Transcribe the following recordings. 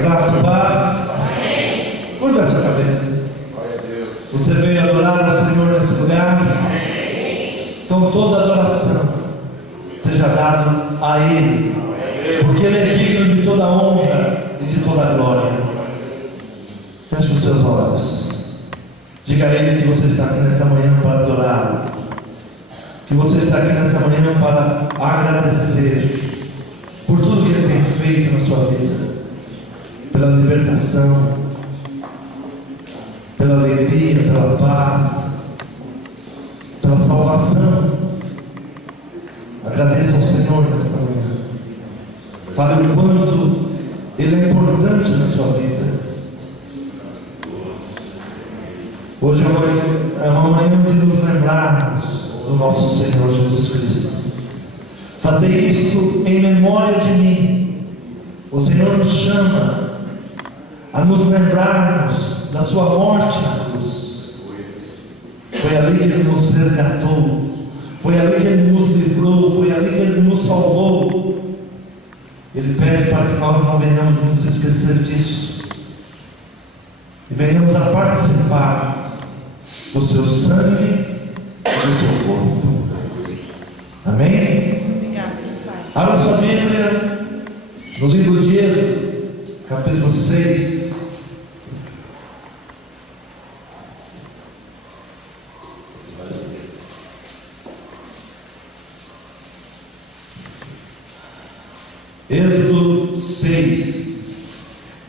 Graça e paz. Curva a sua cabeça. Você veio adorar o Senhor nesse lugar? Então toda adoração seja dada a Ele, porque Ele é digno de toda honra e de toda glória. Feche os seus olhos. Diga a Ele que você está aqui nesta manhã para adorar, que você está aqui nesta manhã para agradecer por tudo que Ele tem feito na sua vida, pela libertação, pela alegria, pela paz, pela salvação. Agradeça ao Senhor nesta manhã. Fale o quanto Ele é importante na sua vida. Hoje é uma manhã de nos lembrarmos do nosso Senhor Jesus Cristo. Fazer isto em memória de mim. O Senhor nos chama a nos lembrarmos da sua morte na cruz. Foi ali que Ele nos resgatou, foi ali que Ele nos livrou, foi ali que Ele nos salvou. Ele pede para que nós não venhamos nos esquecer disso e venhamos a participar do seu sangue e do seu corpo. Amém? Obrigada, Pai. Abra sua Bíblia no livro de Êxodo, capítulo 6. Êxodo 6.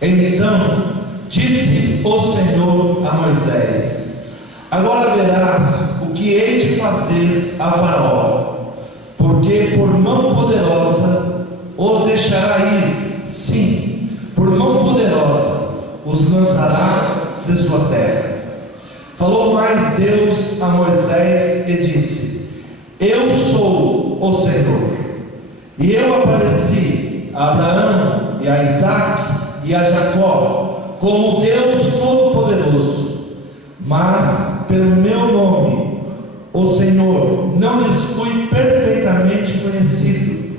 Então disse o Senhor a Moisés: agora verás o que hei de fazer a Faraó, porque por mão poderosa os deixará ir, sim, por mão poderosa os lançará de sua terra. Falou mais Deus a Moisés e disse: eu sou o Senhor, e eu apareci a Abraão e a Isaque e a Jacó como Deus Todo-Poderoso, mas pelo meu nome, o Senhor, não lhes fui perfeitamente conhecido.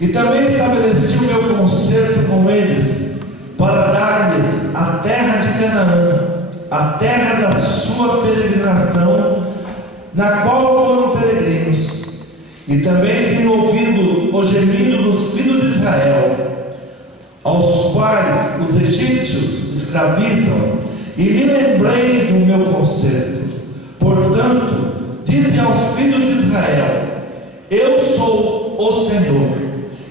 E também estabeleci o meu concerto com eles, para dar-lhes a terra de Canaã, a terra da sua peregrinação, na qual foram peregrinos. E também tenho ouvido o gemido dos filhos de Israel, aos quais os egípcios escravizam, e me lembrei do meu concerto. Portanto, dize aos filhos de Israel: eu sou o Senhor,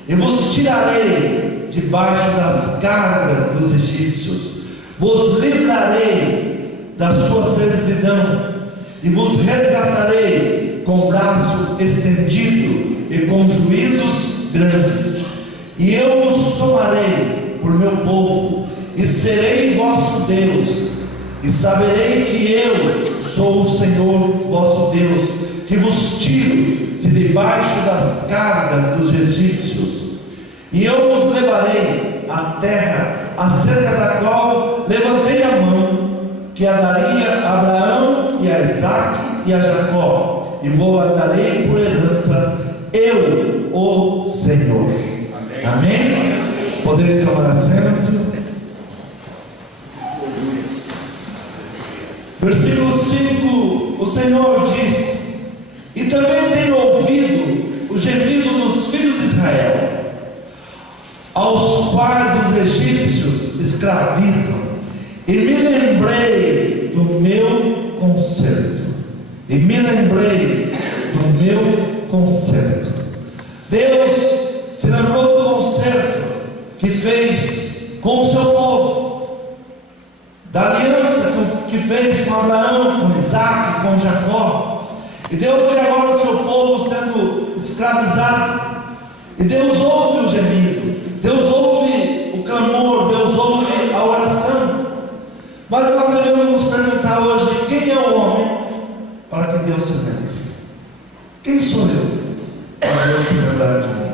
e vos tirarei debaixo das cargas dos egípcios, vos livrarei da sua servidão, e vos resgatarei com braço estendido e com juízos grandes. E eu vos tomarei por meu povo, e serei vosso Deus, e saberei que eu sou o Senhor vosso Deus, que vos tiro de debaixo das cargas dos egípcios. E eu vos levarei à terra acerca da qual levantei a mão, que a daria a Abraão e a Isaque e a Jacó, e vou a darei por herança, eu, o Senhor. Amém? Amém? Podeis tomar assento. Versículo 5, o Senhor diz: e também tenho ouvido o gemido dos filhos de Israel, aos quais os egípcios escravizam, e me lembrei do meu concerto. E me lembrei do meu concerto. Deus se lembrou do concerto que fez com o seu povo, da aliança que fez com Abraão, com Isaque, com Jacó. E Deus vê agora o seu povo sendo escravizado, e Deus ouve o gemido, Deus ouve o clamor, Deus ouve a oração. Mas nós devemos nos perguntar hoje: quem é o homem para que Deus se lembre? Quem sou eu para Deus se lembrar de mim?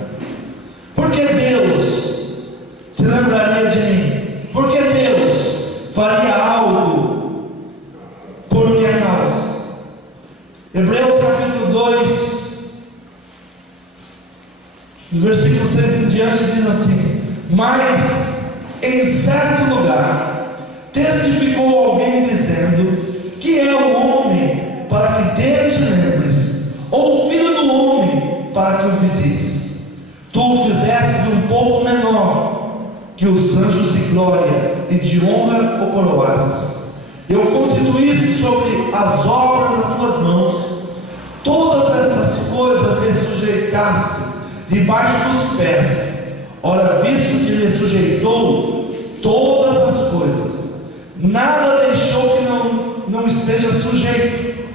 Por que Deus se lembraria de mim? Por que Deus faria algo por minha causa? Hebreus capítulo 2, no versículo 6 em diante, diz assim: mas Em certo lugar, testificou alguém dizendo: que é o homem para que dele te lembres, ou o filho do homem para que o visites? Tu o fizeste um pouco menor que os anjos de glória e de honra o coroastes. Eu constituíste sobre as obras das tuas mãos. Todas essas coisas lhe sujeitaste debaixo dos pés. Ora, visto que lhe sujeitou todas as coisas, nada deixou que não esteja sujeito.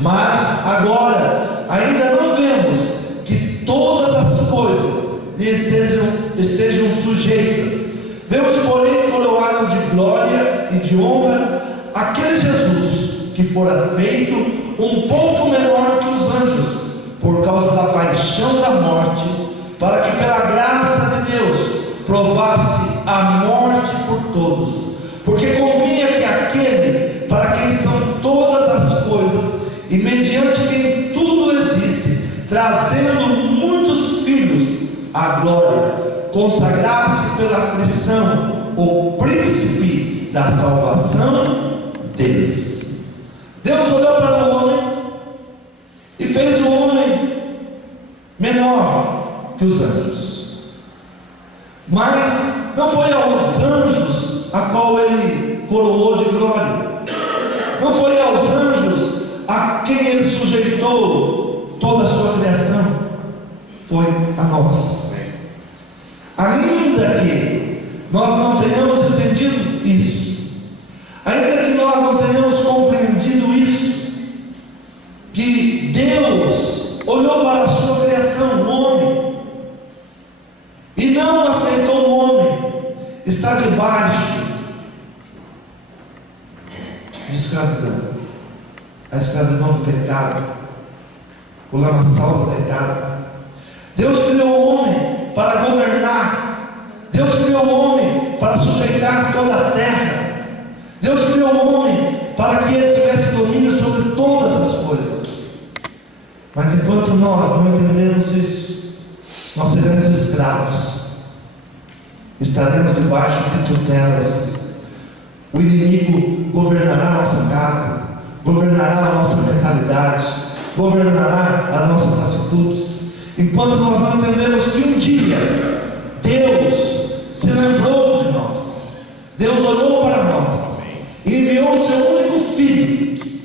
Mas agora ainda não vemos que todas as coisas lhe estejam sujeitas. Vemos, porém, coroado de glória e de honra aquele Jesus que fora feito um pouco menor que os anjos, por causa da paixão da morte, para que pela graça de Deus provasse a morte por todos. Porque convinha que aquele para quem são todas as coisas e mediante quem tudo existe, trazendo muitos filhos à glória, consagrasse pela aflição o príncipe da salvação deles. Deus olhou para o homem e fez o homem menor que os anjos. Mas não foi aos anjos a qual ele coroou de glória. Não foi aos anjos a quem ele sujeitou toda a sua criação. Foi a nós. Ainda que nós não tenhamos entendido isso, ainda que nós não tenhamos compreendido isso, que Deus olhou para a sua criação, o homem, e não aceitou o homem, está debaixo de escravidão, a escravidão do pecado, o lamaçal do pecado. Deus criou o homem para governar. Deus criou o homem para sujeitar toda a terra. Deus criou o homem para que ele tivesse domínio sobre todas as coisas. Mas enquanto nós não entendemos isso, nós seremos escravos, estaremos debaixo de tutelas. O inimigo governará a nossa casa, governará a nossa mentalidade, governará as nossas atitudes. Enquanto nós não entendemos que um dia Deus se lembrou de nós, Deus olhou para nós e enviou o seu único Filho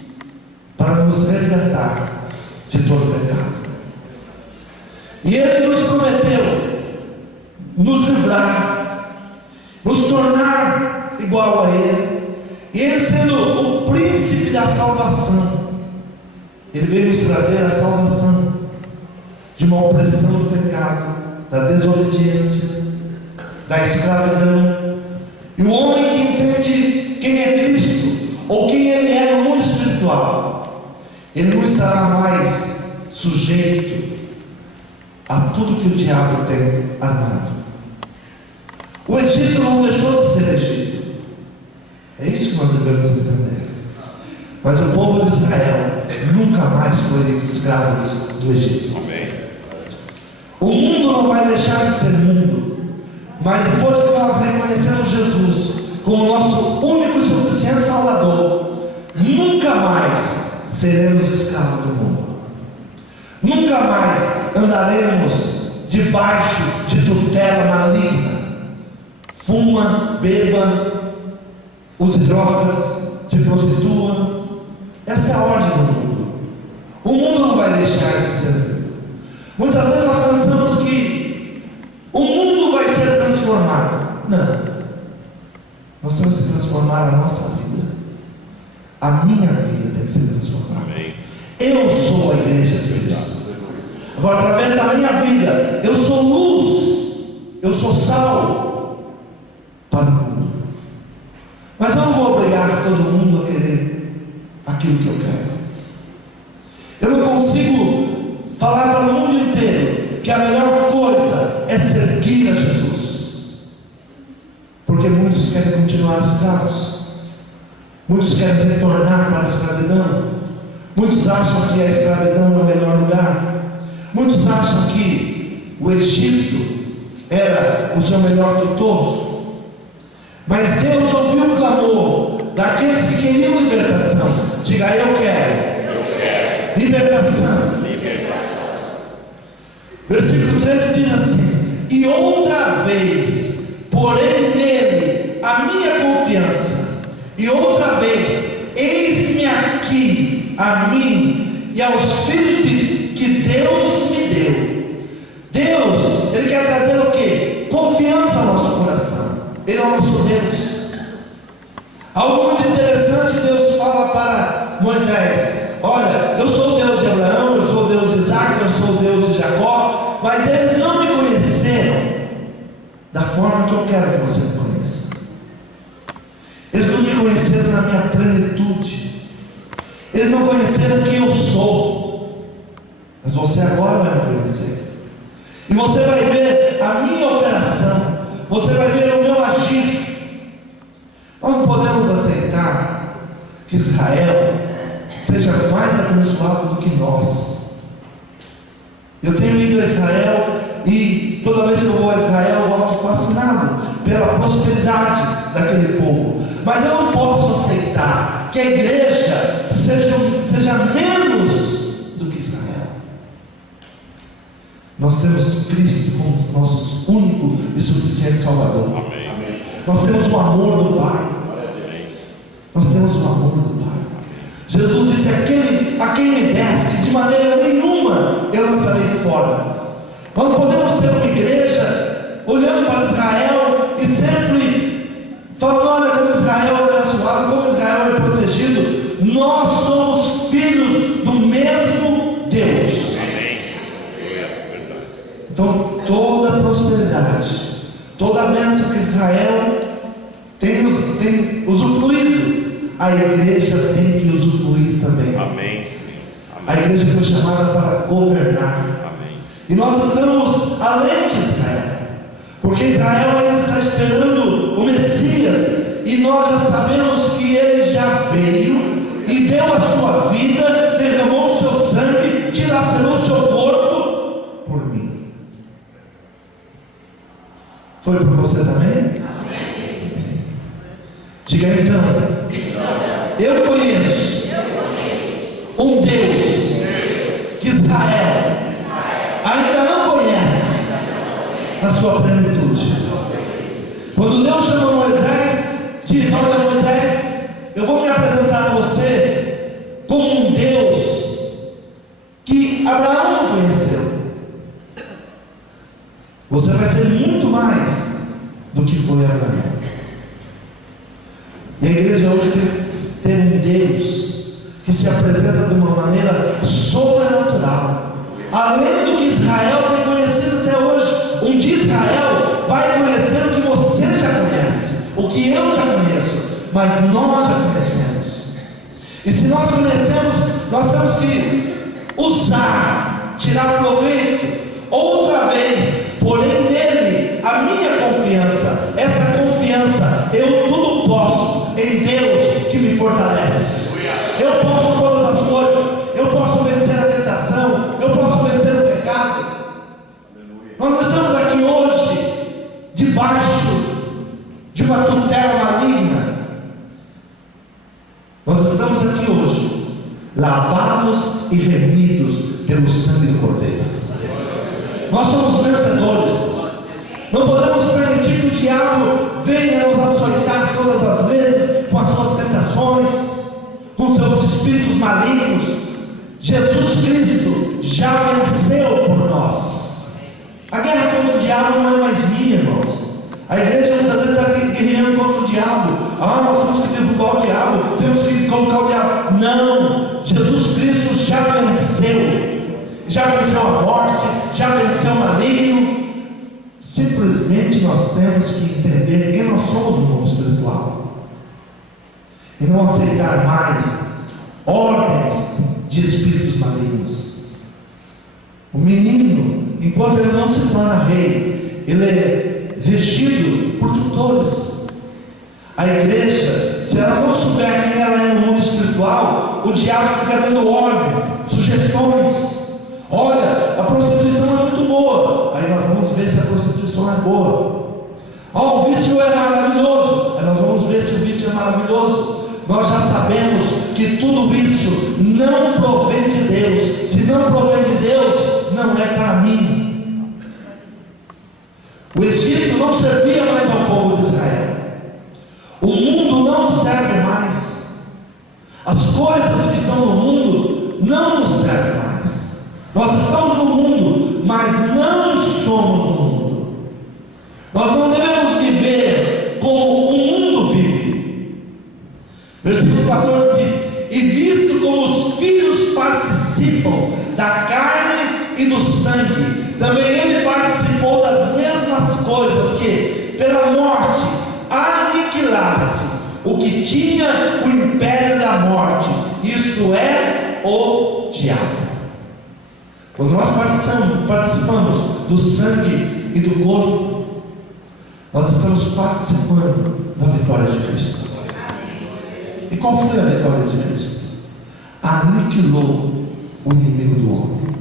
para nos resgatar de todo pecado. E Ele nos prometeu nos livrar, nos tornar igual a Ele. E Ele, sendo o príncipe da salvação, Ele veio nos trazer a salvação de uma opressão do pecado, da desobediência, da escravidão. E o homem que entende quem é Cristo, ou quem Ele é no mundo espiritual, ele não estará mais sujeito a tudo que o diabo tem armado. O Egito não deixou de ser Egito. É isso que nós devemos entender. Mas o povo de Israel nunca mais foi escravo do Egito. O mundo não vai deixar de ser mundo, mas depois que nós reconhecemos Jesus como nosso único e suficiente Salvador, nunca mais seremos escravos do mundo. Nunca mais andaremos debaixo de tutela maligna. Fuma, beba, use drogas, se prostitua. Essa é a ordem do mundo. O mundo não vai deixar de ser. Muitas vezes nós pensamos que o mundo vai ser transformado. Não. Nós temos que transformar a nossa vida. A minha vida tem que ser transformada. Eu sou a igreja de Cristo. Agora, através da minha vida, eu sou luz, eu sou sal para o mundo. Mas eu não vou obrigar todo mundo a querer aquilo que eu quero. Eu não consigo falar para o mundo inteiro que a melhor coisa é seguir a Jesus, porque muitos querem continuar escravos, muitos querem retornar para a escravidão, muitos acham que a escravidão é o melhor lugar, muitos acham que o Egito era o seu melhor tutor, Mas Deus ouviu o clamor daqueles que queriam libertação. Diga: eu quero libertação. Versículo 13 diz assim: e outra vez porei nele a minha confiança, e outra vez eis-me aqui a mim e aos filhos que Deus me deu. Deus, Ele quer trazer o quê? Confiança ao nosso coração. Ele é o nosso Deus. Algo muito interessante, Deus fala para Moisés: olha, eu sou o Deus de Abraão, eu sou o Deus de Isaac, eu sou o Deus de Jacó, mas eles não me conheceram da forma que eu quero que você me conheça. Eles não me conheceram na minha plenitude. Eles não conheceram quem eu sou. Mas você agora vai me conhecer. E você vai ver a minha operação. Você vai ver o meu agir. Nós não podemos aceitar que Israel seja mais abençoado do que nós. Eu tenho ido a Israel e toda vez que eu vou a Israel eu volto fascinado pela prosperidade daquele povo. Mas eu não posso aceitar que a igreja seja menos do que Israel. Nós temos Cristo como nosso único e suficiente Salvador. Amém. Nós temos o amor do Pai. Nós temos o amor do Pai. Jesus disse: a quem me deste, de maneira nenhuma eu lançarei fora. Nós não podemos ser uma igreja olhando para Israel e sempre falando: olha como Israel é abençoado, como Israel é protegido. Nós somos filhos do mesmo Deus. Então toda a prosperidade, toda a bênção que Israel tem usufruído, a igreja tem que usufruir também. Amém. A igreja foi chamada para governar. Amém. E nós estamos além de Israel, porque Israel ainda está esperando o Messias, e nós já sabemos que ele já veio e deu a sua vida, derramou o seu sangue, dilacerou o seu corpo por mim. Foi por você também? Amém. Diga então: eu conheço um Deus que Israel ainda não conhece na sua plenitude. Quando Deus chamou Moisés, diz: olha Moisés, eu vou me apresentar a você como um Deus que Abraão não conheceu. Você vai ser muito mais do que foi Abraão. E a igreja hoje tem um Deus que se apresenta de uma maneira sobrenatural, além do que Israel tem conhecido até hoje. Um dia Israel vai conhecer o que você já conhece, o que eu já conheço, mas nós já conhecemos. E se nós conhecemos, nós temos que usar, tirar proveito. Outra vez, porém nele a minha confiança. Essa confiança, eu tudo posso em Deus que me fortalece. Eu posso todas as coisas. Eu posso vencer a tentação. Eu posso vencer o pecado. Nós não estamos aqui hoje debaixo de uma tutela maligna. Nós estamos aqui hoje lavados e remidos pelo sangue do Cordeiro. Nós somos vencedores. Não podemos permitir que o diabo venha nos açoitar todas as vezes com as suas tentações, com seus espíritos malignos. Jesus Cristo já venceu por nós. A guerra contra o diabo não é mais minha, irmãos. A igreja muitas vezes está guerreando contra o diabo. Nós temos que derrubar o diabo, temos que colocar o diabo. Não, Jesus Cristo já venceu. Já venceu a morte, já venceu o maligno. Simplesmente nós temos que entender que nós somos um mundo espiritual e não aceitar mais ordens de espíritos malignos. O menino, enquanto ele não se torna rei, ele é regido por tutores. A igreja, se ela não souber quem ela é no mundo espiritual, o diabo fica dando ordens, sugestões. Olha, a prostituição é muito boa. Aí nós vamos ver se a prostituição é boa. O vício é maravilhoso. Aí nós saber se o vício é maravilhoso. Nós já sabemos que tudo isso não provém de Deus. Se não provém de Deus, não é para mim. O Egito não servia mais ao povo de Israel. O mundo não nos serve mais. As coisas que estão no mundo não nos servem mais. Nós estamos no mundo, mas não somos no mundo. Nós não devemos viver como o mundo vive. Versículo 14 diz: e visto como os filhos participam da carne e do sangue, também ele participou das mesmas coisas, que pela morte aniquilasse o que tinha o império da morte, isto é, o diabo. Quando nós participamos do sangue e do corpo, nós estamos participando da vitória de Cristo. E qual foi a vitória de Cristo? Aniquilou o inimigo do homem.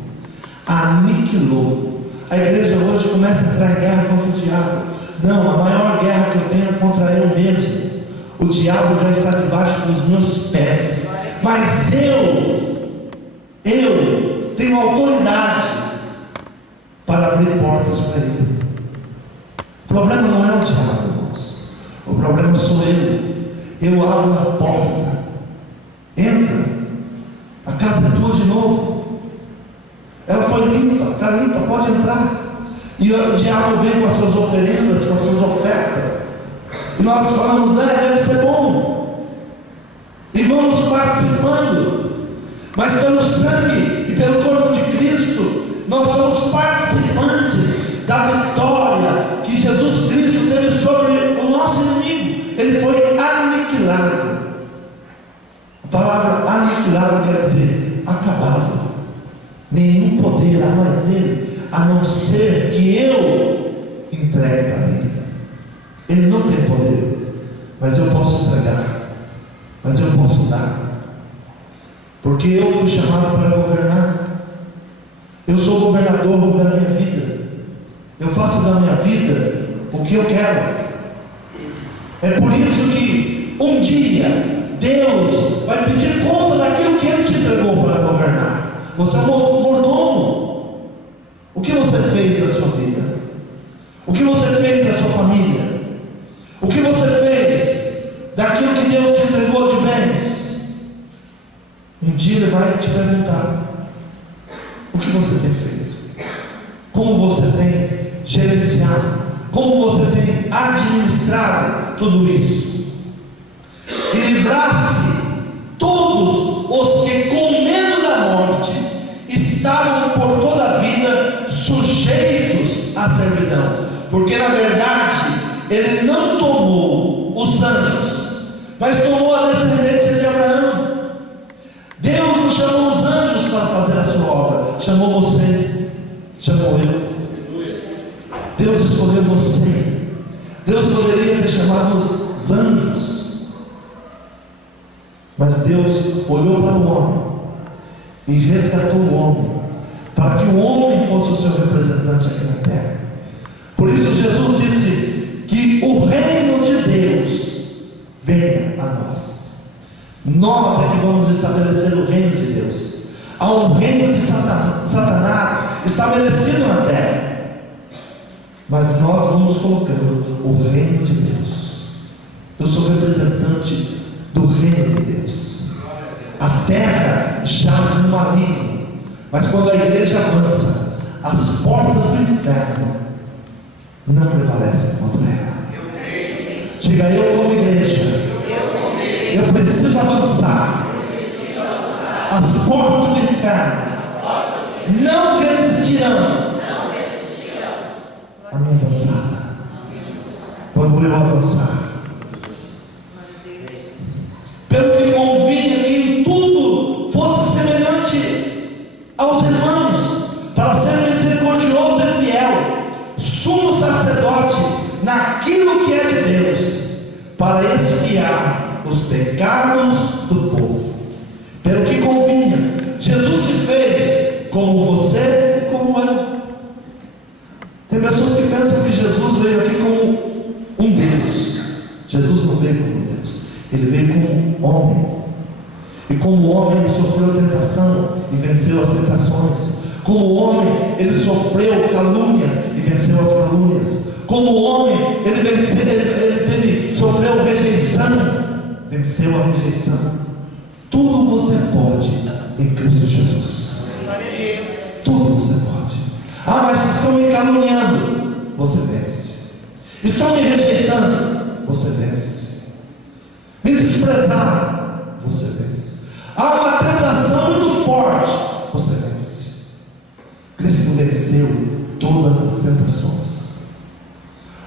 Aniquilou. A igreja hoje começa a entrar em guerra contra o diabo. Não, a maior guerra que eu tenho é contra eu mesmo. O diabo já está debaixo dos meus pés. Mas eu tenho autoridade para abrir portas para ele. O problema não é o diabo, irmãos. O problema sou eu. Eu abro a porta. Entra. A casa é tua de novo. Ela foi limpa, está limpa, pode entrar. E o diabo vem com as suas oferendas, com as suas ofertas. E nós falamos, deve ser bom. E vamos participando. Mas pelo sangue e pelo corpo de Cristo, nós somos participantes da vitória que Jesus Cristo teve sobre o nosso inimigo. Ele foi aniquilado. A palavra aniquilado quer dizer acabado. Nenhum poder há mais dele, a não ser que eu entregue para ele. Ele não tem poder, mas eu posso entregar, mas eu posso dar, porque eu fui chamado para governar. Eu sou governador da minha vida. Eu faço da minha vida o que eu quero. É por isso que um dia Deus vai pedir conta daquilo que Ele te entregou para governar. Você é um mordomo. O que você fez da sua vida? O que você fez da sua família? O que você fez daquilo que Deus te entregou de bens? Um dia Ele vai te perguntar: o que você tem feito? Como você tem gerenciado? Como você tem administrado tudo isso? E livrar-se todos os que com medo da morte estavam por toda a vida sujeitos à servidão. Porque na verdade Ele não tomou os anjos, mas tomou a descendência de Abraão. Deus não chamou os anjos para fazer a sua obra, chamou você, chamou eu. Deus escolheu você. Deus poderia ter chamado os anjos, mas Deus olhou para o homem e resgatou o homem, para que o homem fosse o seu representante aqui na terra. Por isso Jesus disse que o reino de Deus venha a nós. Nós é que vamos estabelecer o reino de Deus. Há um reino de Satanás estabelecido na terra, mas nós vamos colocando o reino de Deus. Eu sou representante do reino de Deus. A terra jaz no maligno, mas quando a igreja avança, as portas do inferno não prevalecem contra ela. Diga: eu como igreja, eu preciso avançar. As portas do inferno não resistirão a minha avançada. Quando eu avançar, pelo que convinha que em tudo fosse semelhante aos irmãos, para ser misericordioso e fiel, sumo sacerdote naquilo que é de Deus, para expiar os pecados do povo. Pelo que convinha, Jesus se fez como você e como eu. Tem pessoas que pensam que Jesus veio aqui como um Deus. Jesus não veio como um Deus. homem. E como homem ele sofreu tentação e venceu as tentações. Como homem ele sofreu calúnias e venceu as calúnias. Como homem ele sofreu rejeição, venceu a rejeição. Tudo você pode em Cristo Jesus. Tudo você pode. Ah, mas estão me caluniando, você vence. Estão me rejeitando, você vence. Me desprezaram, você vence. Há uma tentação muito forte, você vence. Cristo venceu todas as tentações.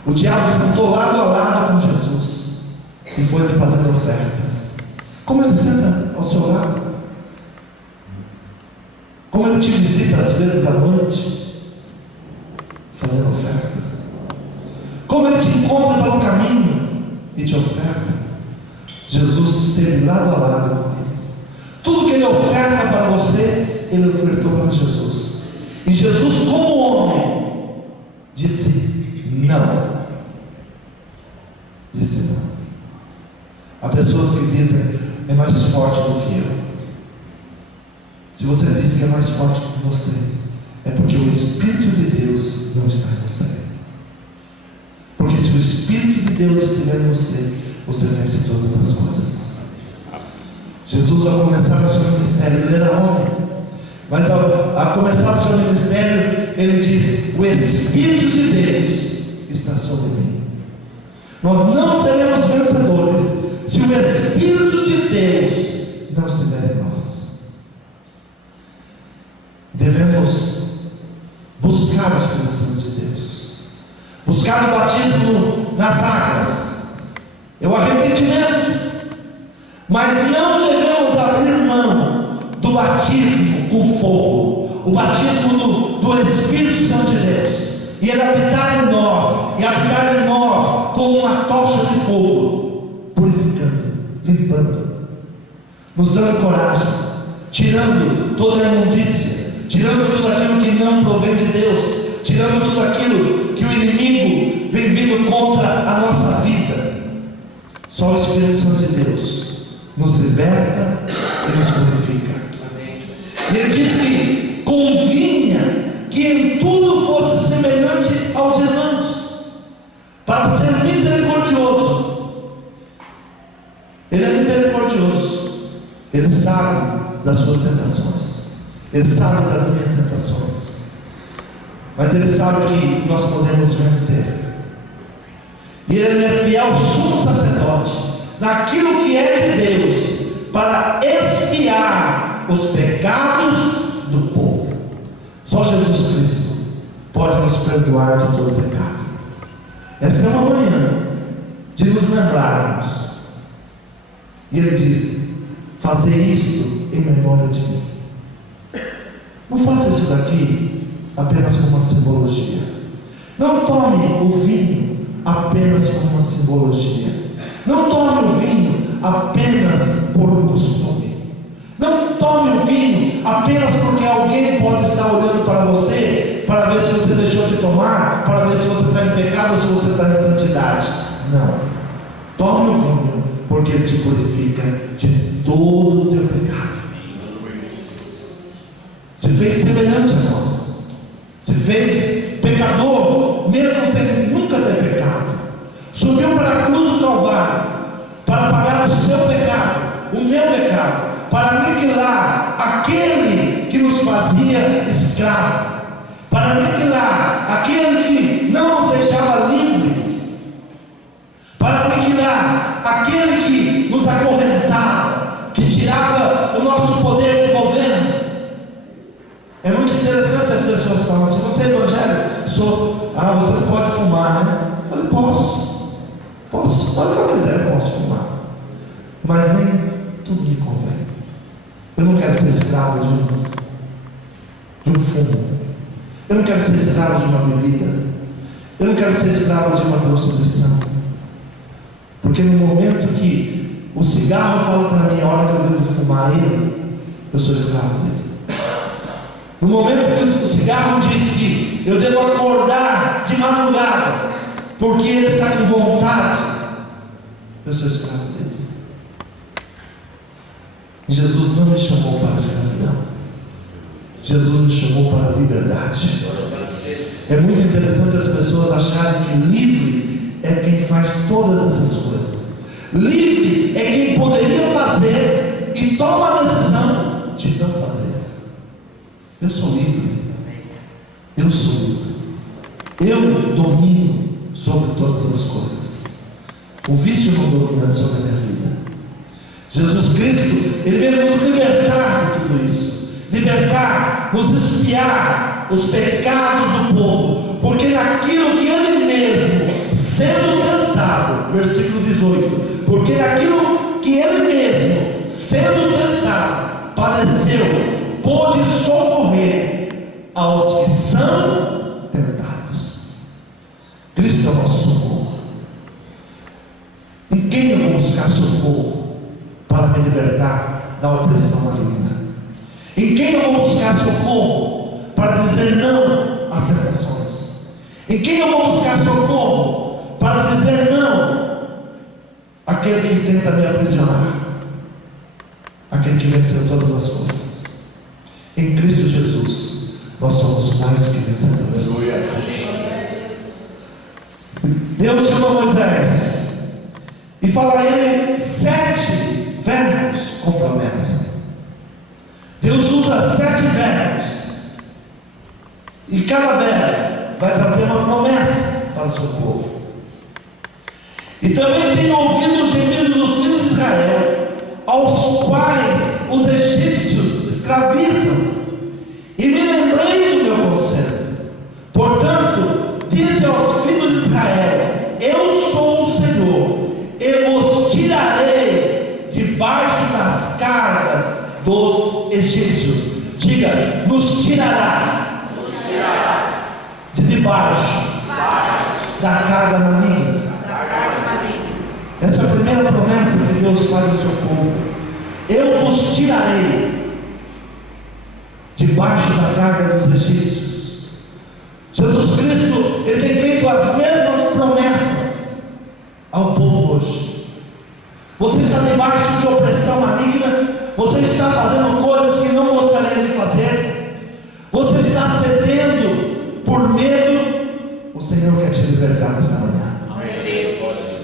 O diabo sentou lado a lado com Jesus e foi lhe fazendo ofertas. Como ele senta ao seu lado? Como ele te visita às vezes à noite, fazendo ofertas. Como ele te encontra pelo caminho e te oferta. Jesus esteve lado a lado com ele. Tudo que ele oferta para você, ele ofertou para Jesus. E Jesus, como homem, disse não. Disse não. Há pessoas que dizem: é mais forte do que eu. Se você diz que é mais forte que você, é porque o Espírito de Deus não está em você. Porque se o Espírito de Deus estiver em você, você vence todas as coisas. Jesus, ao começar o seu ministério, ele era homem, mas ao começar o seu ministério, ele diz: o Espírito de Deus está sobre mim. Nós não seremos vencedores se o Espírito de Deus não estiver em nós. Devemos buscar o Espírito Santo de Deus, buscar o batismo nas águas, é o arrependimento, mas não devemos abrir mão do batismo com fogo, o batismo do Espírito Santo de Deus, e ele habitar em nós, e habitar em nós como uma tocha de fogo, purificando, limpando, nos dando coragem, tirando toda a imundícia, tirando tudo aquilo que não provém de Deus, tirando tudo aquilo que o inimigo vem vindo contra a nossa vida. Só o Espírito Santo de Deus nos liberta e nos purifica. E ele diz que convinha que em tudo fosse semelhante aos irmãos, para ser misericordioso. Ele é misericordioso, ele sabe das suas tentações, ele sabe das minhas tentações, mas ele sabe que nós podemos vencer. E ele é fiel sumo sacerdote naquilo que é de Deus, para expiar os pecados do povo. Só Jesus Cristo pode nos perdoar de todo pecado. Esta é uma manhã de nos lembrarmos. E ele diz: fazer isto em memória de mim. Não faça isso daqui apenas como uma simbologia. Não tome o vinho apenas como uma simbologia. Não tome o vinho apenas por um costume. Não tome o vinho apenas porque alguém pode estar olhando para você, para ver se você deixou de tomar, para ver se você está em pecado ou se você está em santidade. Não. Tome o vinho porque ele te purifica de todo o teu pecado. Se fez semelhante a nós, se fez pecador, mesmo sem nunca ter pecado, subiu para a cruz do Calvário, para pagar o seu pecado, o meu pecado, para aniquilar aquele que nos fazia escravo, para aniquilar aquele que não nos deixava livre, para aniquilar aquele que nos acorrentava, que tirava o nosso poder de governo. É muito interessante as pessoas falam assim: você é evangélico? Sou. Ah, você não pode fumar, né? Eu falei: posso, pode que eu quiser, posso fumar, mas nem tudo me convém. Eu não quero ser escravo de um fumo, eu não quero ser escravo de uma bebida, eu não quero ser escravo de uma prostituição, porque no momento que o cigarro fala para mim a hora que eu devo fumar ele, eu sou escravo dele. No momento que o cigarro diz que eu devo acordar de madrugada, porque ele está com vontade, eu sou escravo dele. Jesus não me chamou para a escravidão. Jesus me chamou para a liberdade. É muito interessante as pessoas acharem que livre é quem faz todas essas coisas. Livre é quem poderia fazer e toma a decisão de não fazer. Eu sou livre. Eu sou livre. Eu domino sobre todas as coisas. O vício não domina sobre a minha vida. Jesus Cristo, Ele veio nos libertar de tudo isso. Libertar, nos expiar os pecados do povo. Porque naquilo que Ele mesmo, sendo tentado, versículo 18, porque naquilo que Ele mesmo, sendo tentado, padeceu, pôde socorrer aos que são tentados. Cristo é o nosso socorro. Em quem eu vou buscar socorro para me libertar da opressão maligna? Em quem eu vou buscar socorro para dizer não às tentações? Em quem eu vou buscar socorro para dizer não àquele que tenta me aprisionar? Aquele que venceu todas as coisas. Em Cristo Jesus nós somos mais do que vencedores. Deus chamou Moisés e fala a ele 7 verbos com promessa. Deus usa 7 verbos, e cada verbo vai trazer uma promessa para o seu povo. E também tenho ouvido o gemido dos filhos de Israel, aos quais os egípcios escravizam, e me lembrei do meu conselho. Portanto, dize aos filhos de Israel: eu sou o Senhor, eu os tirarei debaixo das cargas dos egípcios. Diga: nos tirará de debaixo da carga maligna. Essa é a primeira promessa que Deus faz ao seu povo. Eu vos tirarei debaixo da carga dos egípcios. Jesus Cristo, Ele tem feito as mesmas promessas ao povo hoje. Você está debaixo de opressão maligna, você está fazendo coisas que não gostaria de fazer, você está cedendo por medo. O Senhor quer te libertar nessa manhã.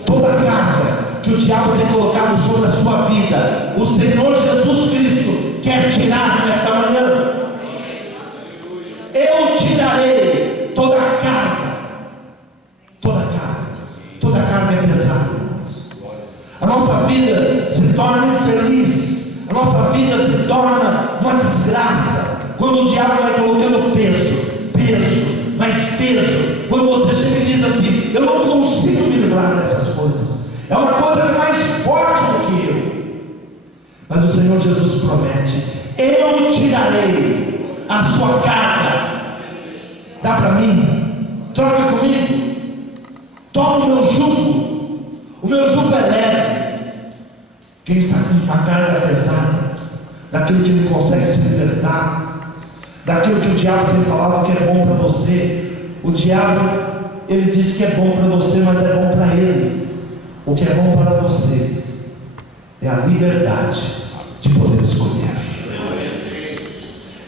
Toda carga que o diabo tem colocado sobre a sua vida, o Senhor Jesus Cristo quer tirar nesta manhã. Eu tirarei toda a carga. Toda carga é pesada. A nossa vida se torna infeliz, a nossa vida se torna uma desgraça quando o diabo vai colocando peso, mais peso. Quando você chega e diz assim: eu não consigo me livrar dessas coisas, é uma coisa mais forte do que eu. Mas o Senhor Jesus promete: eu tirarei a sua carga. Dá para mim? Troca comigo. Toma o meu jugo. O meu jugo é leve. Quem está com a carga pesada, daquilo que não consegue se libertar, daquilo que o diabo tem falado que é bom para você. O diabo, ele diz que é bom para você, mas é bom para ele. O que é bom para você é a liberdade de poder escolher.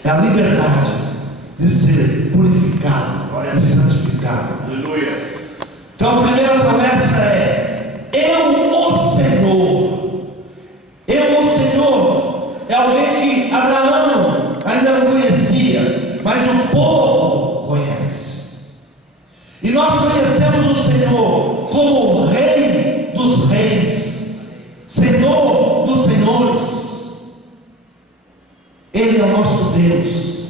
É a liberdade de ser purificado e santificado. Então a primeira promessa é: eu, o Senhor. Eu, o Senhor, é alguém que Abraão ainda não conhecia, mas o povo conhece. E nós conhecemos o Senhor como o Rei dos Reis, Senhor dos Senhores. Ele é o nosso Deus.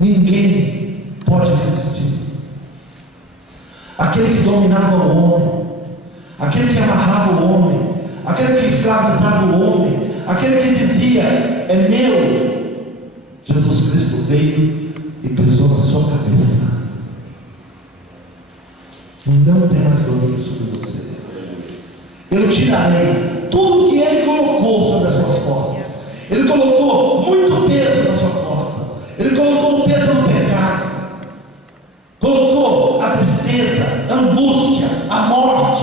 Ninguém pode resistir. Aquele que dominava o homem, aquele que amarrava o homem, aquele que escravizava o homem, aquele que dizia: é meu. Jesus Cristo veio e pisou na sua cabeça. Não tem mais domínio sobre você. Eu tirarei tudo que Ele colocou sobre as suas costas. Ele colocou muito peso na sua costa. Ele colocou o peso no pecado, colocou a tristeza, a angústia, a morte.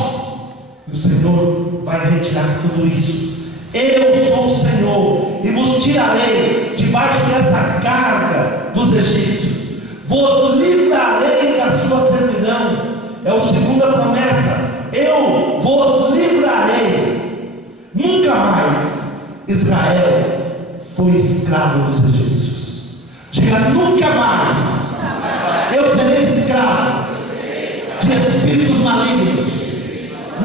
E o Senhor vai retirar tudo isso. Eu sou o Senhor, e vos tirarei debaixo dessa carga dos egípcios, vos livrarei da sua servidão. É a segunda promessa: eu vos livrarei. Nunca mais Israel foi escravo dos egípcios. Diga: nunca mais eu serei escravo de espíritos malignos.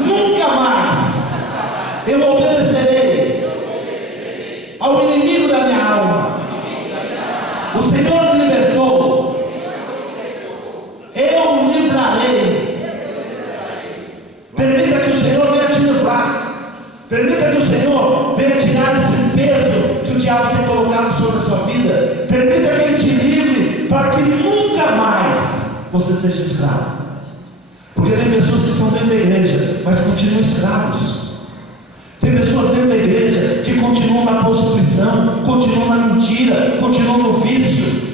Nunca mais eu obedecerei ao inimigo da minha alma. O Senhor me libertou, eu o livrarei. Permita que o Senhor venha te livrar. Permita que o Senhor venha tirar esse peso que o diabo tem colocado sobre a sua vida. Permita que Ele te livre, para que nunca mais você seja escravo. Porque tem pessoas que estão dentro da igreja, mas continuam escravos. Tem pessoas dentro da igreja que continuam na prostituição, continuam na mentira, continuam no vício.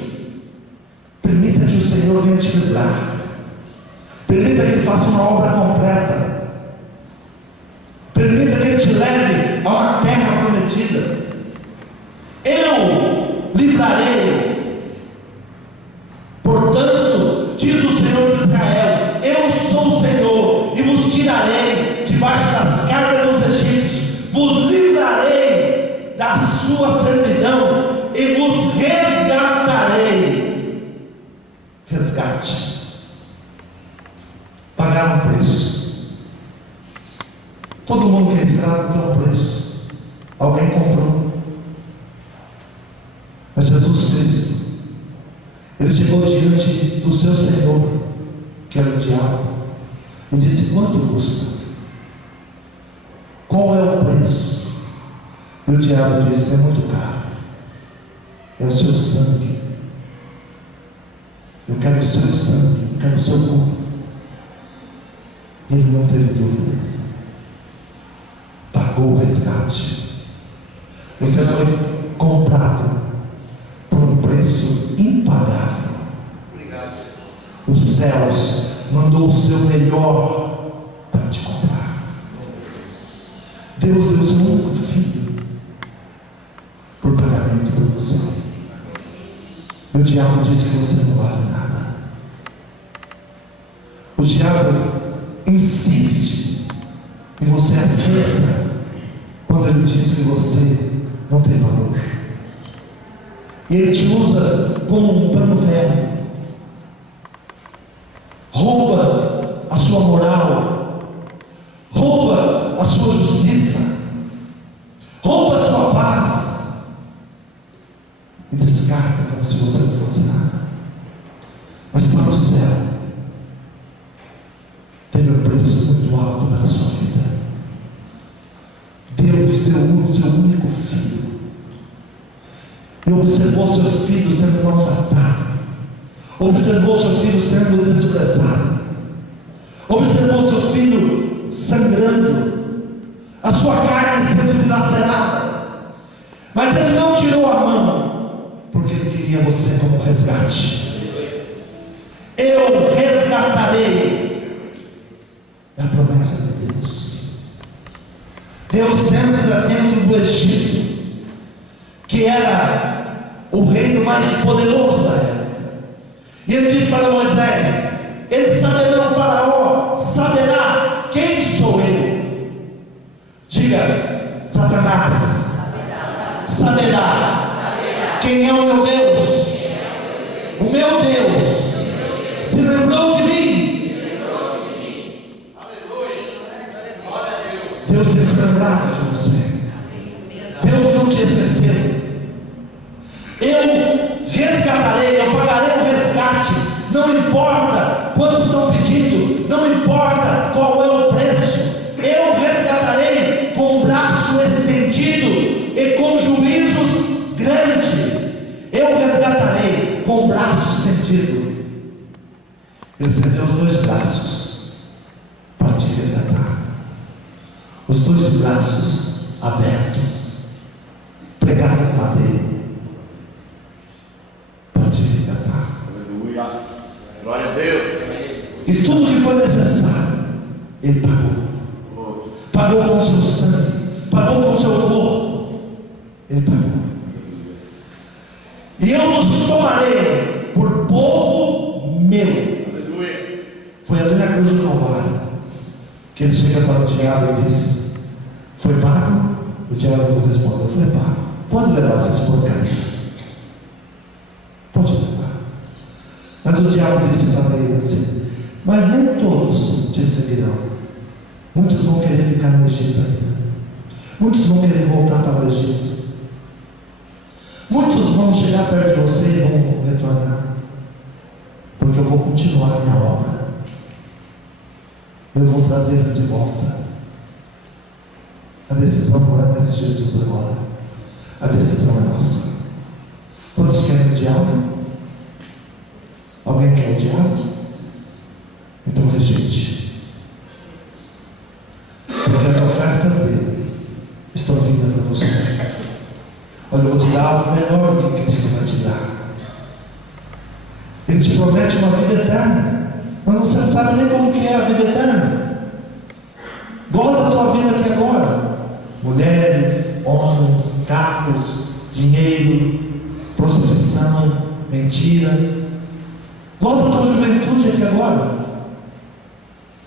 Permita que o Senhor venha te livrar. Permita que Ele faça uma obra completa. Permita que Ele te leve a uma terra prometida. Eu livrarei. Portanto, diz o Senhor de Israel: eu sou o Senhor, e vos tirarei debaixo das cargas dos egípcios, vos livrarei da sua servidão, e vos resgatarei. Resgate. Pagar um preço. Todo mundo que é escravo tem um preço. Alguém comprou. Mas Jesus Cristo, Ele chegou diante do seu Senhor, que era o diabo, e disse: quanto custa? Qual é o preço? E o diabo disse: é muito caro. É o seu sangue. Eu quero o seu sangue, eu quero o seu corpo. E ele não teve dúvidas. Pagou o resgate. Você foi comprado por um preço impagável. Os céus mandou o seu melhor para te comprar. Deus deu o seu único filho por pagamento por você. E o diabo disse que você não vale nada. O diabo insiste e você aceita quando ele diz que você não tem valor. E ele te usa como um pano velho. Rouba a sua moral, rouba a sua justiça, rouba a sua paz e descarta como se você não fosse nada. Mas para o céu teve um preço muito alto pela sua vida. Deus deu o seu único filho e observou seu filho sendo maltratado, observou seu filho sendo desprezado, observou seu filho sangrando, a sua carne sendo dilacerada, mas ele não tirou a mão, porque ele queria você como resgate. Eu resgatarei. É a promessa de Deus. Deus entra dentro do Egito, que era o reino mais poderoso da época, e ele diz para Moisés: ele saberá, o faraó saberá quem sou eu. Diga: Satanás saberá quem é o meu Deus. O meu Deus se lembrou de mim. Deus tem se lembrado de você. Deus não te esqueceu. Eu resgatarei, eu pagarei o resgate. Não importa quanto estão pedindo, não importa qual é o preço. Eu resgatarei com o braço estendido e com juízos grandes. Eu resgatarei com o braço estendido. Ele estendeu os dois braços para te resgatar. Os dois braços abertos, pregado com madeira, para te resgatar. Aleluia. Glória a Deus. E tudo que foi necessário, Ele pagou. Pagou com o seu sangue, pagou com o seu corpo. que ele chega para o diabo e diz: foi pago? O diabo respondeu: foi pago. Pode levar essas porcarias. Pode levar. Mas o diabo disse para ele assim: mas nem todos te seguirão. Muitos vão querer ficar no Egito ainda. Muitos vão querer voltar para o Egito. Muitos vão chegar perto de você e vão retornar. Porque eu vou continuar a minha obra. Eu vou trazer eles de volta. A decisão não é mais de Jesus agora. A decisão é nossa. Todos querem o diabo? Alguém quer o diabo? Então rejeite. Porque as ofertas dele estão vindo para você. Olha, eu vou te dar algo melhor do que Cristo vai te dar. Ele te promete uma vida eterna, mas você não sabe nem como que é a vida eterna. Goza da tua vida aqui agora. Mulheres, homens, carros, dinheiro, prostituição, mentira. Goza da tua juventude aqui agora.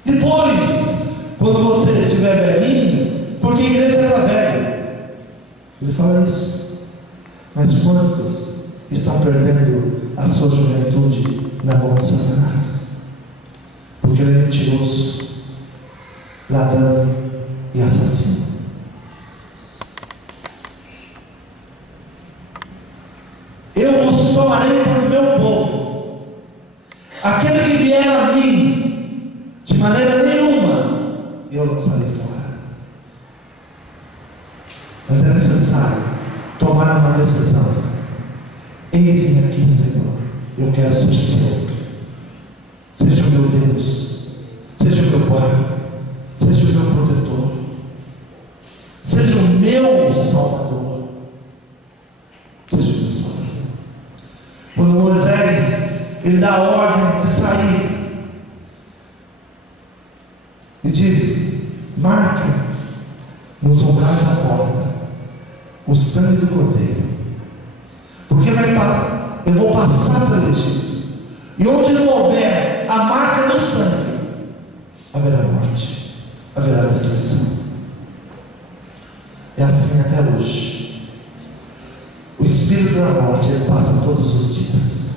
Depois, quando você estiver velhinho, porque a igreja era velha, ele fala isso. Mas quantos estão perdendo a sua juventude na mão de Satanás? Porque ele é mentiroso, ladrão e assassino. Eu vos tomarei por meu povo. Aquele que vier a mim, de maneira nenhuma, eu não sairei fora. Mas é necessário tomar uma decisão. Eis-me aqui, Senhor, eu quero ser seu. Seja o meu Deus, seja o meu guarda, seja o meu protetor, seja o meu Salvador, seja o meu Salvador. Quando Moisés, ele dá a ordem de sair, e diz: marque nos umbrais da porta o sangue do Cordeiro, porque eu vou passar pelo Egito, e onde não houver a marca do sangue, haverá morte, haverá destruição. É assim até hoje. O espírito da morte, ele passa todos os dias.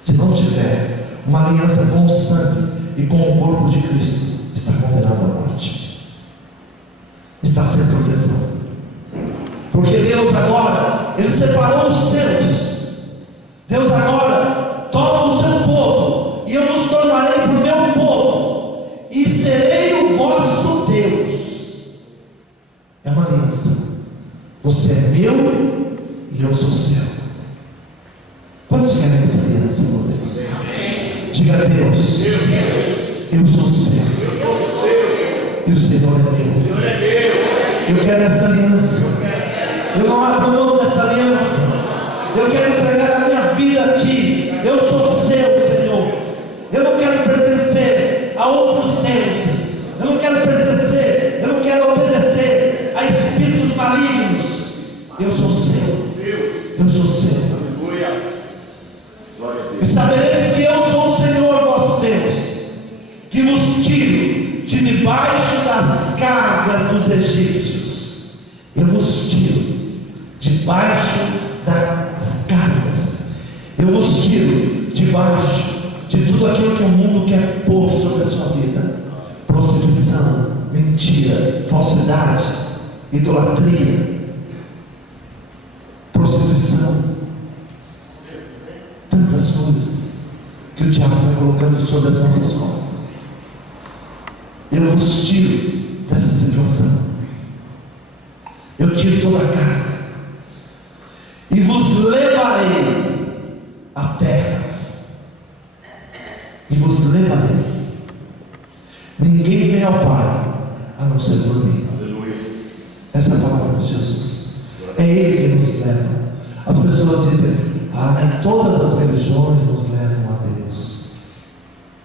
Se não tiver uma aliança com o sangue e com o corpo de Cristo, está condenado à morte, está sem proteção. Porque Deus agora, ele separou os seus. Deus agora toma o seu povo, e eu vos tornarei por meu povo, e serei o vosso Deus. É uma aliança. Você é meu e eu sou seu. Quantos querem essa aliança, meu Deus? Diga a Deus: eu sou seu, e o Senhor é meu. Eu quero esta aliança. Eu não abro mão dessa aliança. Eu quero entregar a minha vida a Ti. Eu sou seu, Senhor. Eu não quero pertencer a outros deuses. Eu não quero pertencer, eu não quero obedecer a espíritos malignos. Eu sou seu. Eu sou seu. E sabereis que eu sou o Senhor vosso Deus, que vos tiro de debaixo das cargas dos egípcios. Eu vos tiro debaixo das cargas. Eu vos tiro debaixo de tudo aquilo que o mundo quer pôr sobre a sua vida: prostituição, mentira, falsidade, idolatria, prostituição, tantas coisas que o diabo vai colocando sobre as nossas costas. Eu vos tiro dessa situação. Eu tiro toda a carga e vos levarei à terra, e vos levarei. Ninguém vem ao Pai a não ser por mim. Aleluia. Essa é a palavra de Jesus. É Ele que nos leva. As pessoas dizem: nem todas as religiões nos levam a Deus.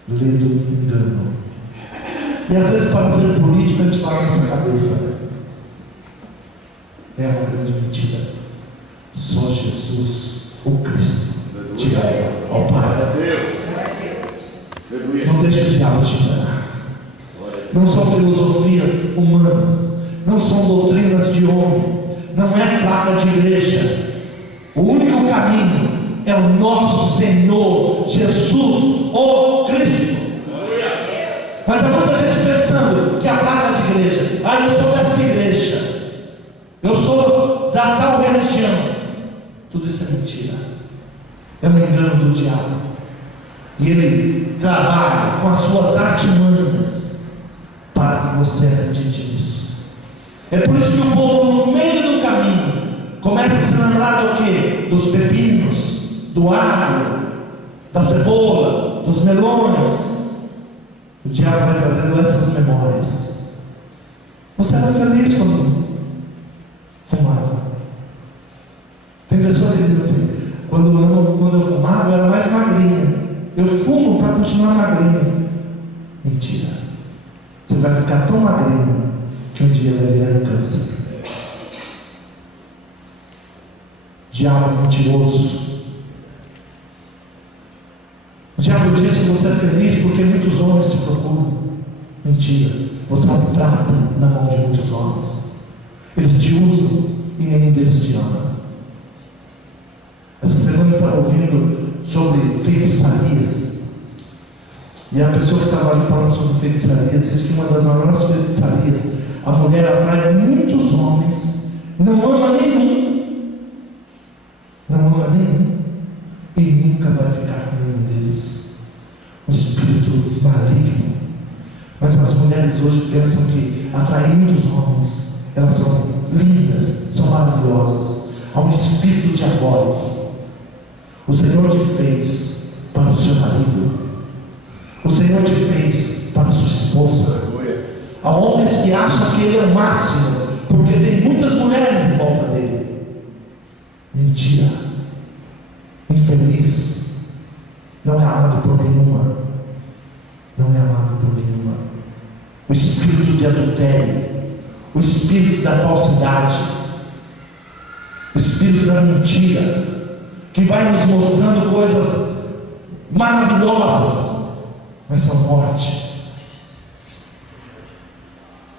Lindo engano. E às vezes, para ser político, a gente fala nessa cabeça, né? É uma grande mentira. Só Jesus, o Cristo, te leva ao Pai. Não deixe o diabo te enganar. não são filosofias humanas, não são doutrinas de homem, não é placa de igreja. O único caminho é o nosso Senhor Jesus, o Cristo. Mas há muita gente pensando que a placa de igreja, eu sou dessa igreja, eu sou da tal religião. Tudo isso é mentira, é um engano do diabo, e ele trabalha com as suas artimanhas para que você acredite nisso. É por isso que o povo, no meio do caminho, começa a se lembrar do quê? Dos pepinos, do alho, da cebola, dos melões. O diabo vai trazendo essas memórias. Você era feliz quando fumava. Tem pessoas que dizem assim: quando eu fumava, eu era mais magrinha. Eu fumo para continuar magrinha. Mentira. Você vai ficar tão magrinha que um dia vai virar câncer. Diabo mentiroso. O diabo diz que você é feliz porque muitos homens te procuram. Mentira. Você é um trapo na mão de muitos homens. Eles te usam e nenhum deles te ama. Essa semana eu estava ouvindo sobre feitiçarias, e a pessoa que estava ali falando sobre feitiçaria disse que uma das maiores feitiçarias, a mulher atrai muitos homens, não ama nenhum, e nunca vai ficar com nenhum deles. Um espírito maligno. Mas as mulheres hoje pensam que atraem muitos homens, elas são lindas, são maravilosas. Há um espírito diabólico. O Senhor te fez para o seu marido, o Senhor te fez para a sua esposa. Há homens que acham que ele é o máximo, porque tem muitas mulheres em volta dele. Mentira. Infeliz. Não é amado por nenhuma. Não é amado por nenhuma. O espírito de adultério, o espírito da falsidade, o espírito da mentira, que vai nos mostrando coisas maravilhosas, mas são morte.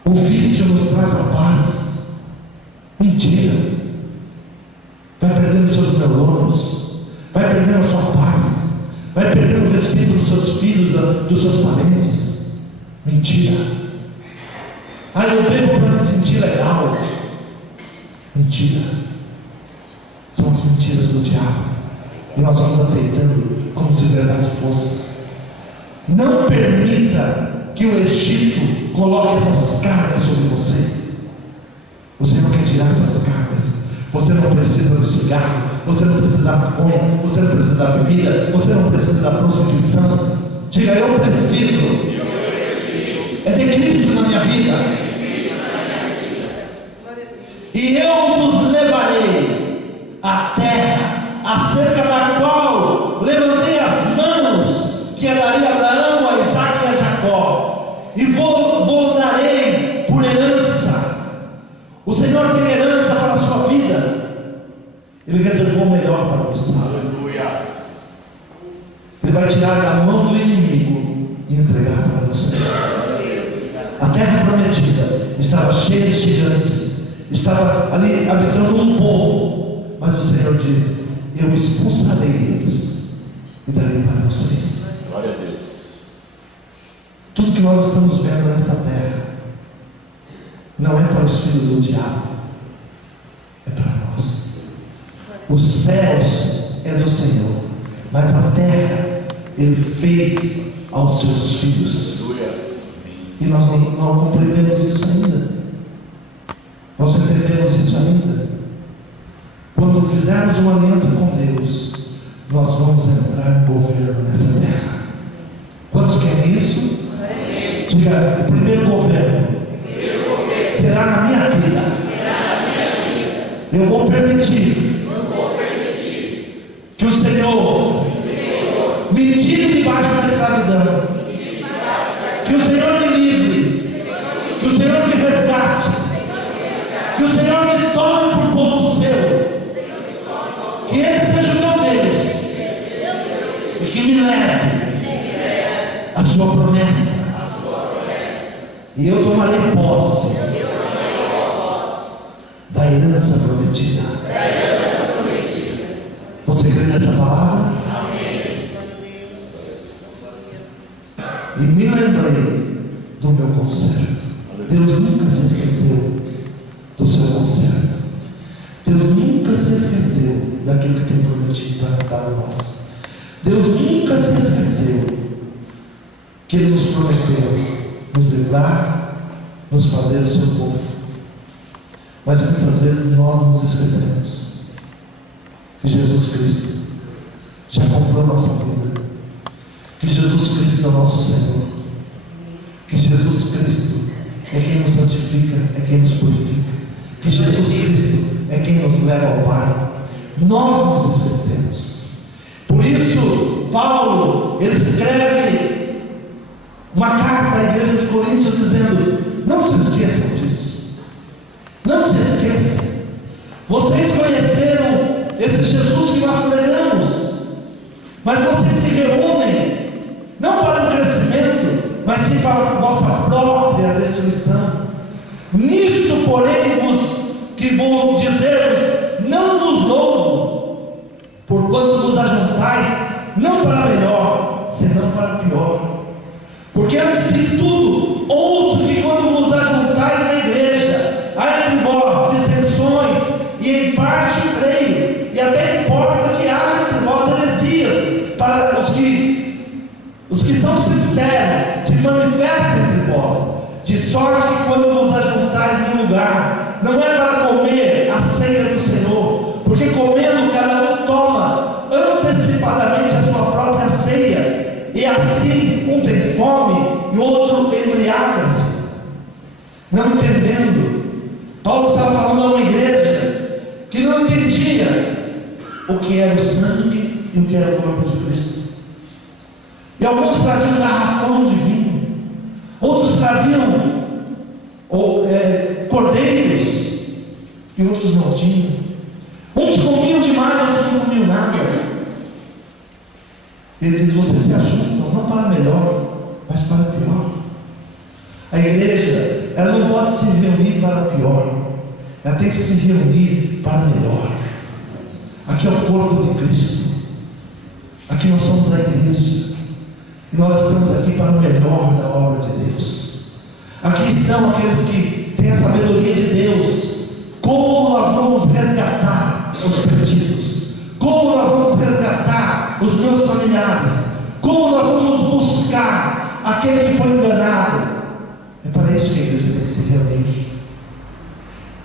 O vício nos traz a paz. Mentira. Vai perdendo seus neurônios, vai perdendo a sua paz, vai perdendo o respeito dos seus filhos, dos seus parentes. Mentira. Eu bebo para me sentir legal. Mentira. São as mentiras do diabo, e nós vamos aceitando como se verdade fosse. Não permita que o Egito coloque essas cargas sobre você. Você não quer tirar essas cargas. Você não precisa do cigarro, você não precisa da maconha, você não precisa da bebida, você não precisa da prostituição. Diga: eu preciso. É de Cristo na minha vida. E eu vos levarei à terra acerca da qual levantei as mãos, que daria a Abraão, a Isaque e a Jacó, e vou darei por herança. O Senhor tem herança para a sua vida. Ele reservou o melhor para você. Aleluia. Ele vai tirar da mão do inimigo e entregar para você. A terra prometida estava cheia de gigantes, estava ali habitando um povo, mas o Senhor diz: eu expulsarei eles e darei para vocês. Glória a Deus. Tudo que nós estamos vendo nessa terra não é para os filhos do diabo, é para nós. Os céus é do Senhor, mas a terra Ele fez aos seus filhos. E nós não compreendemos isso ainda. Nós entendemos isso ainda. Quando fizermos uma aliança com Deus, nós vamos entrar em governo nessa terra. Quantos querem isso? Diga: o primeiro governo será na minha vida. Eu vou permitir que o Senhor me tire debaixo da escravidão, que o Senhor me livre, que o Senhor me resgate, que o Senhor me tome por povo seu, que Ele seja o meu Deus e que me leve a sua promessa. e eu tomarei posse da herança prometida. Você crê nessa palavra? E me lembrei do meu conserto. Deus nunca se esqueceu do seu conserto. Deus nunca se esqueceu daquilo que tem prometido para nós. Deus nunca se esqueceu que Ele nos prometeu nos livrar, nos fazer o seu povo. Mas muitas vezes nós nos esquecemos que Jesus Cristo já comprou nossa vida, que Jesus Cristo é o nosso Senhor, que Jesus Cristo é quem nos santifica, é quem nos purifica, que Jesus Cristo é quem nos leva ao Pai. Nós nos esquecemos. Por isso Paulo, ele escreve uma carta à igreja de Coríntios dizendo: não se esqueçam disso, não se esqueçam. Vocês conheceram esse Jesus que nós pregamos, mas vocês se reúnem não para o crescimento, mas sim para a vossa própria destruição. Nisto, porém, que vou dizer-vos, não vos louvo, porquanto vos ajuntais, não para melhor, senão para pior. Porque antes de tudo, ouço que quando vos ajuntais na igreja, há entre vós dissensões, e em parte creio, e até importa que haja entre vós heresias, para os que são sinceros se manifestem entre vós, de sorte que quando vos ajuntais em um lugar, não é para comer a ceia do Senhor, porque comendo cada um toma antecipadamente a sua própria ceia, e assim um tem fome e o outro embriaga-se, não entendendo. Paulo estava falando a uma igreja que não entendia o que era o sangue e o que era o corpo de Cristo. E alguns traziam um garrafão de vinho, outros traziam cordeiros, e outros não tinham. Uns comiam demais, outros não comiam nada. Ele diz: vocês se ajuntam não para melhor, mas para pior. A igreja, ela não pode se reunir para pior, ela tem que se reunir para melhor. Aqui é o corpo de Cristo, aqui nós somos a igreja, e nós estamos aqui para o melhor da obra de Deus. Aqui estão aqueles que têm a sabedoria de Deus. Como nós vamos resgatar os perdidos? Como nós vamos resgatar os meus familiares? Como nós vamos buscar aquele que foi enganado? É para isso que a igreja tem que se reunir.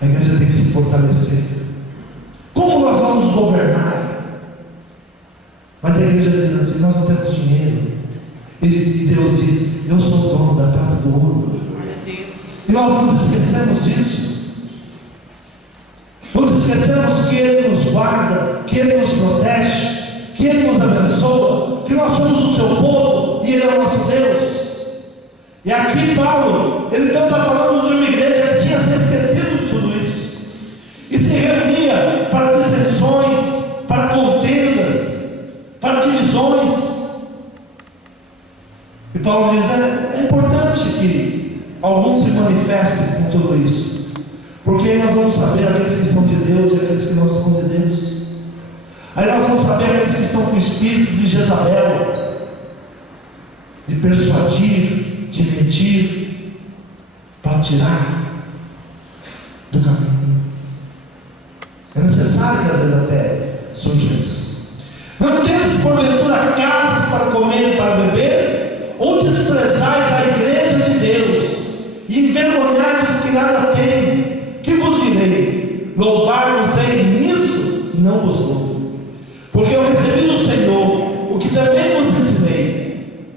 A igreja tem que se fortalecer. Como nós vamos governar? Mas a igreja diz assim: nós não temos dinheiro. E Deus diz: eu sou o dono da prata e do ouro. E nós nos esquecemos disso. Nos esquecemos que Ele nos guarda, que Ele nos protege, que Ele nos abençoa, que nós somos o seu povo e Ele é o nosso Deus. E aqui Paulo, ele então está falando de uma igreja que tinha se esquecido de tudo isso, e se reunia para dissensões, para contendas, para divisões. E Paulo diz: é importante que alguns se manifestem com tudo isso, porque aí nós vamos saber aqueles que são de Deus e aqueles que não são de Deus. Aí nós vamos saber aqueles que estão com o espírito de Jezabel, de persuadir, de mentir, para tirar do caminho. É necessário que às vezes até surja isso. Não tendes porventura casas para comer e para beber? Ou desprezais a igreja de Deus e envergonhais os que nada têm? Que vos direi? Louvar-vos-ei nisso? Não vos louvo, porque eu recebi do Senhor o que também vos ensinei,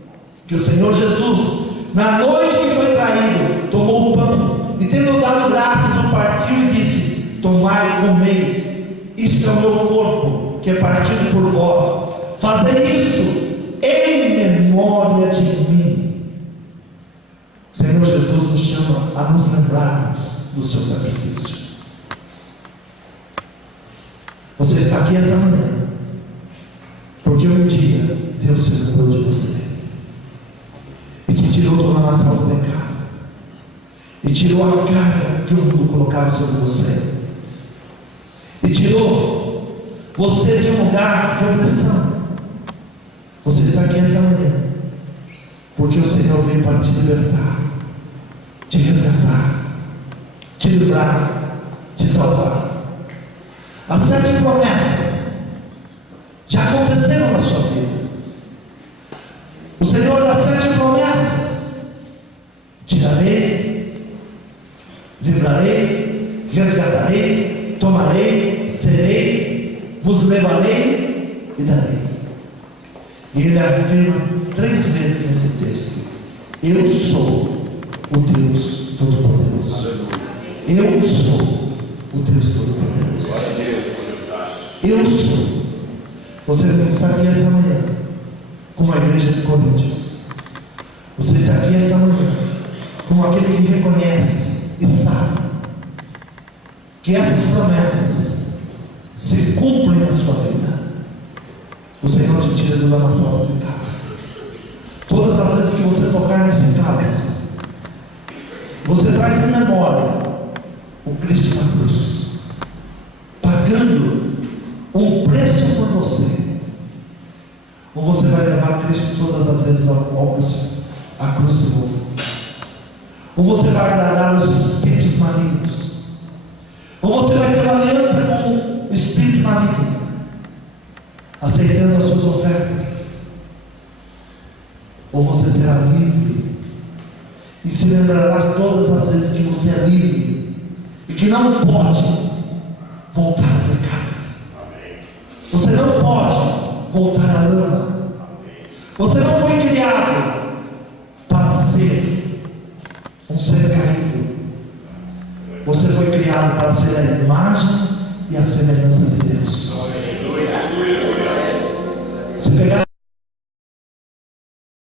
que o Senhor Jesus, na noite que foi traído, tomou o pão e, tendo dado graças, o partiu e disse: tomai e comei, isto é o meu corpo, que é partido por vós. Fazei isto em memória de mim. O Senhor Jesus nos chama a nos lembrarmos do seu sacrifício. Você está aqui esta manhã porque um dia Deus se lembrou de você e te tirou toda a nação do pecado e tirou a carga que o mundo colocava sobre você, e tirou você de um lugar de opressão. Você está aqui esta manhã porque o Senhor veio para te libertar, te resgatar, te livrar, te salvar. As 7 promessas já aconteceram na sua vida. O Senhor das 7 promessas: tirarei, livrarei, resgatarei, tomarei, serei, vos levarei e darei. E ele afirma 3 vezes nesse texto: eu sou o Deus Todo-Poderoso. Eu sou o Deus Todo-Poderoso. Eu sou. Você não está aqui esta manhã como a igreja de Coríntios. Você está aqui esta manhã como aquele que reconhece e sabe que essas promessas se cumprem na sua vida. O Senhor te tira do lamaçal do pecado. Todas as vezes que você tocar nesse cálice, você traz em memória o Cristo na cruz, pagando um preço por você. Ou você vai levar Cristo todas as vezes à cruz de novo. Ou você vai agradar os espíritos malignos. Ou você vai ter uma aliança com o espírito maligno, aceitando as suas ofertas. Ou você será livre e se lembrará todas as vezes que você é livre e que não pode voltar ao pecado. Você não pode voltar à lama. Você não foi criado para ser um ser caído. Você foi criado para ser a